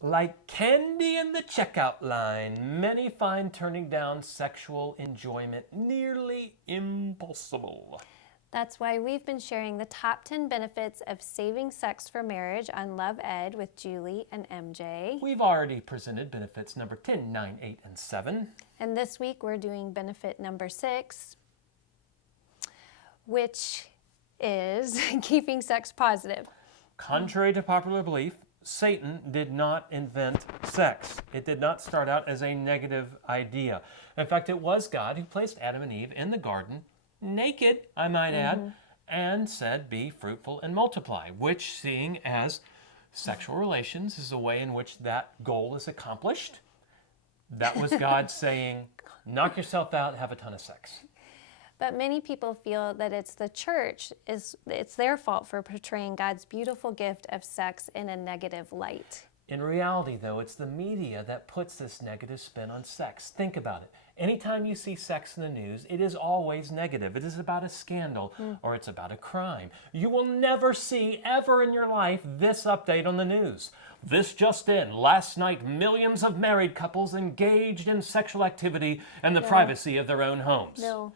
Like candy in the checkout line, many find turning down sexual enjoyment nearly impossible. That's why we've been sharing the top 10 benefits of saving sex for marriage on Love Ed with Julie and MJ. We've already presented benefits number 10, 9, 8, and 7. And this week we're doing benefit number 6, which is keeping sex positive. Contrary to popular belief, Satan did not invent sex. It did not start out as a negative idea. In fact, it was God who placed Adam and Eve in the garden, naked, I might add, and said, be fruitful and multiply, which, seeing as sexual relations is a way in which that goal is accomplished, that was God saying, knock yourself out, have a ton of sex. But many people feel that it's the church, it's their fault for portraying God's beautiful gift of sex in a negative light. In reality, though, it's the media that puts this negative spin on sex. Think about it. Anytime you see sex in the news, it is always negative. It is about a scandal or it's about a crime. You will never see, ever in your life, this update on the news. This just in. Last night, millions of married couples engaged in sexual activity in the privacy of their own homes. No.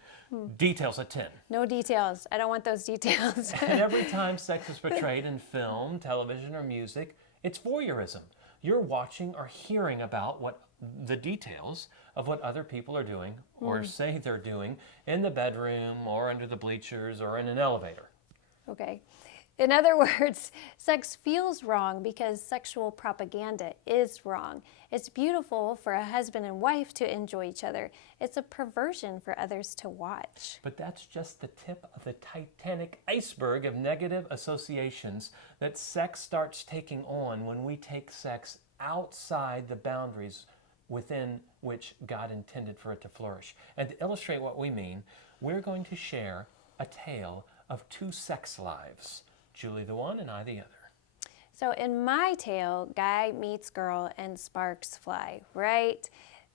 Details at 10. No details. I don't want those details. And every time sex is portrayed in film, television, or music, it's voyeurism. You're watching or hearing about the details of what other people are doing or say they're doing in the bedroom or under the bleachers or in an elevator. Okay. In other words, sex feels wrong because sexual propaganda is wrong. It's beautiful for a husband and wife to enjoy each other. It's a perversion for others to watch. But that's just the tip of the Titanic iceberg of negative associations that sex starts taking on when we take sex outside the boundaries within which God intended for it to flourish. And to illustrate what we mean, we're going to share a tale of two sex lives. Julie the one and I the other. So in my tale, guy meets girl and sparks fly, right?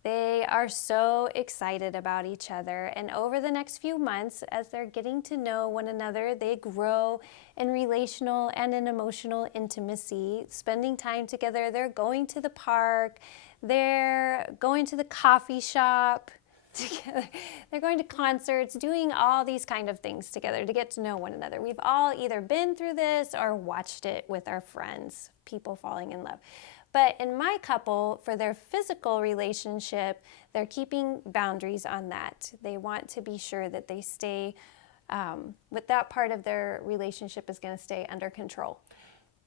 They are so excited about each other, and over the next few months, as they're getting to know one another, they grow in relational and in emotional intimacy, spending time together. They're going to the park, they're going to the coffee shop together. They're going to concerts, doing all these kind of things together to get to know one another. We've all either been through this or watched it with our friends, people falling in love. But in my couple, for their physical relationship, they're keeping boundaries on that. They want to be sure that they stay, with that part of their relationship is going to stay under control.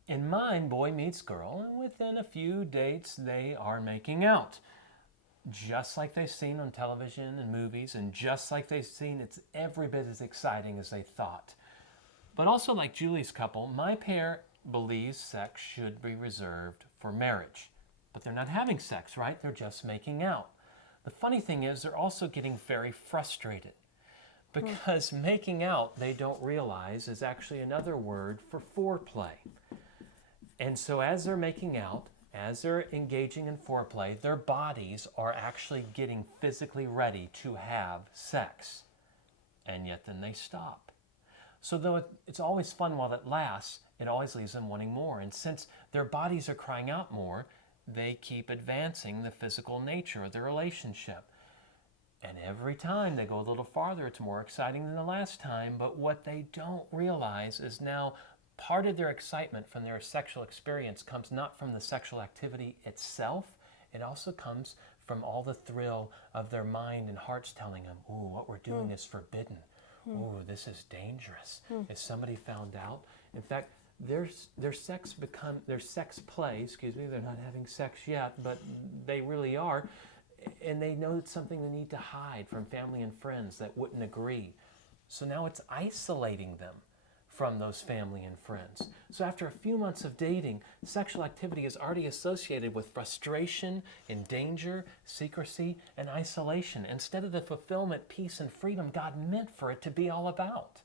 In mine, boy meets girl, and within a few dates, they are making out. Just like they've seen on television and movies, and just like they've seen, it's every bit as exciting as they thought. But also like Julie's couple, my pair believes sex should be reserved for marriage. But they're not having sex, right? They're just making out. The funny thing is they're also getting very frustrated because making out, they don't realize, is actually another word for foreplay. And so as they're making out, as they're engaging in foreplay, their bodies are actually getting physically ready to have sex. And yet then they stop. So though it's always fun while it lasts, it always leaves them wanting more. And since their bodies are crying out more, they keep advancing the physical nature of the relationship. And every time they go a little farther, it's more exciting than the last time. But what they don't realize is now part of their excitement from their sexual experience comes not from the sexual activity itself, it also comes from all the thrill of their mind and hearts telling them, ooh, what we're doing is forbidden. Ooh, this is dangerous. If somebody found out, in fact, their sex play, they're not having sex yet, but they really are, and they know it's something they need to hide from family and friends that wouldn't agree. So now it's isolating them from those family and friends. So after a few months of dating, sexual activity is already associated with frustration and danger, secrecy, and isolation, instead of the fulfillment, peace, and freedom God meant for it to be all about.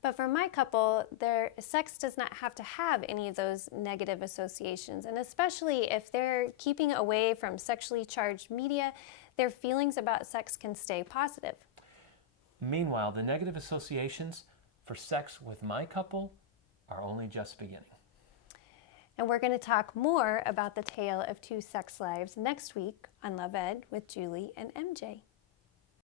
But for my couple, their sex does not have to have any of those negative associations. And especially if they're keeping away from sexually charged media, their feelings about sex can stay positive. Meanwhile, the negative associations for sex with my couple are only just beginning. And we're going to talk more about the tale of two sex lives next week on Love Ed with Julie and MJ.